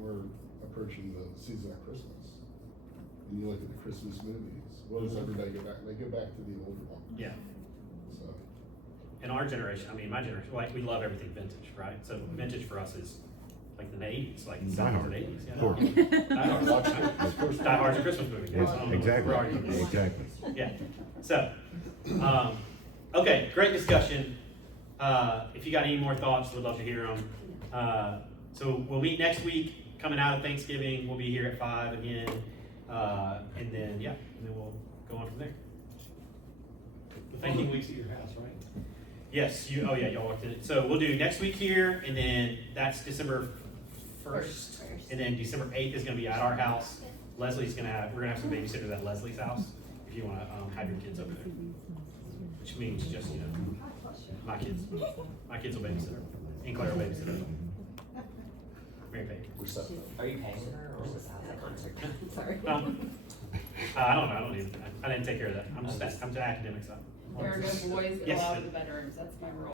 we're approaching the season of Christmas. And you look at the Christmas movies, what does everybody go back? They go back to the older ones. Yeah. So. In our generation, I mean, my generation, like we love everything vintage, right? So vintage for us is like the 80s, like the 70s and 80s. Yeah. Of course. Die Hard's a Christmas movie. Yes, I don't know exactly. what we're arguing about. Exactly. Yeah. So, okay, great discussion. If you got any more thoughts, we'd love to hear them. So we'll meet next week. Coming out of Thanksgiving, we'll be here at 5 again. And then we'll go on from there. Thank you. Weeks at your house, right? Yes, y'all walked in it. So we'll do next week here, and then that's December 1st. And then December 8th is gonna be at our house. we're gonna have some babysitters at Leslie's house, if you wanna, have your kids over there. Which means just, my kids will babysit her, and Claire will babysit her. Mary Page. Are you paying her or is this out of contract? Sorry. I don't know, I didn't take care of that, I'm just the academic side. There are no boys Yes. allowed in the bedrooms, that's my rule.